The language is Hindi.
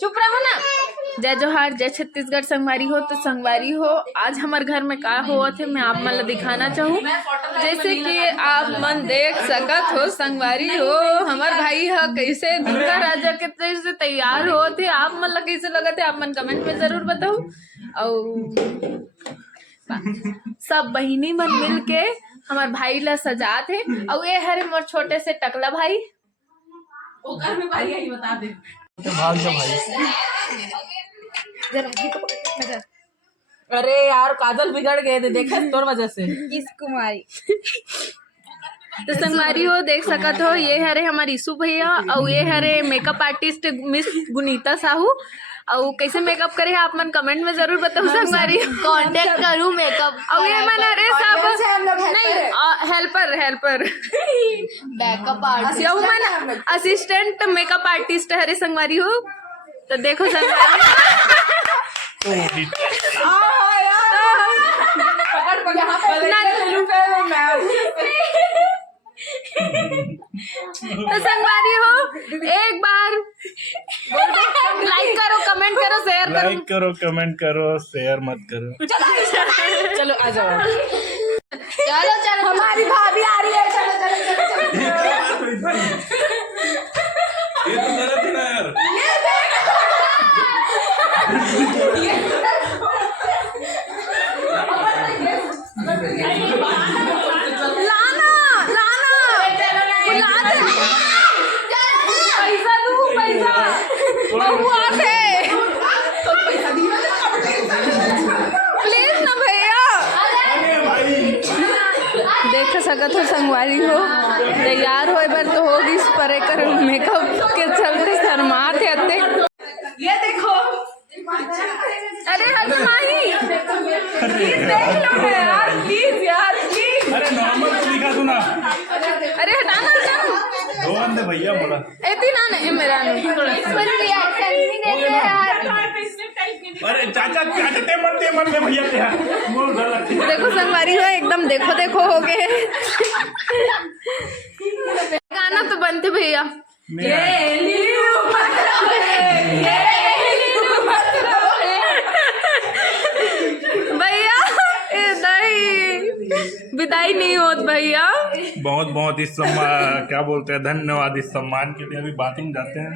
चुप रहो ना। जय जोहार, जय छत्तीसगढ़ संगवारी हो। तो संगवारी हो, आज हमारे घर में का हुआ थे मैं आप मन दिखाना चाहूँ। जैसे कि आप मन देख सकत हो संगवारी हो, हमार भाई ह कैसे दुर्गा राजा के जैसे तैयार हो थे। आप मन कैसे लगा थे आप मन कमेंट में जरूर बताओ। और सब बहिनी मन मिल के हमार भाई ला सजा थे। और ये हरे मोर छोटे से टकला भाई ओकर में भाई यही बता दे। भाग जा भाई। अरे यार काजल बिगड़ गए थे देखा तोर वजह से। किस कुमारी तो संगवारी हो देख सकत हो, ये हरे हमारे ईसु भैया और ये हरे makeup artist miss Gunita Sahu. और कैसे मेकअप करे आप मन कमेंट में जरूर बताओ संगवारी। कांटेक्ट करूं मेकअप और ये मन अरे सब नहीं हेल्पर बैकअप आर्टिस्ट यू मन असिस्टेंट मेकअप आर्टिस्ट हरे संगवारी हो। तो देखो संगवारी तो संगवारी हो एक बार लाइक करो, कमेंट करो, शेयर करो। लाइक करो, कमेंट करो, शेयर मत करो। चलो आ जाओ। चलो हमारी भाभी आ रही है। चलो ये तो गलत है ना यार। प्लीज ना भैया देख सकत हो संगवारी हो तैयार हो बार तो होगी परे कर मेकअप के चलते शर्मात है। ये देखो अरे हट माही प्लीज देख लो ना यार, प्लीज यार प्लीज। अरे नॉर्मल तो दिखा दो ना। अरे हटाना हटाना दो अंदे भैया बोला। एती ना नहीं मेरा रिएक्शन नहीं देते यार। अरे चाचा चाटते मरते भैया के यहाँ बोल गलत। देखो संगवारी हो एकदम देखो देखो हो गए। गाना तो बनते भैया। भैया विदाई नहीं होत भैया। बहुत बहुत इस सम्मान क्या बोलते हैं धन्यवाद इस सम्मान के लिए। अभी बाथरूम जाते हैं।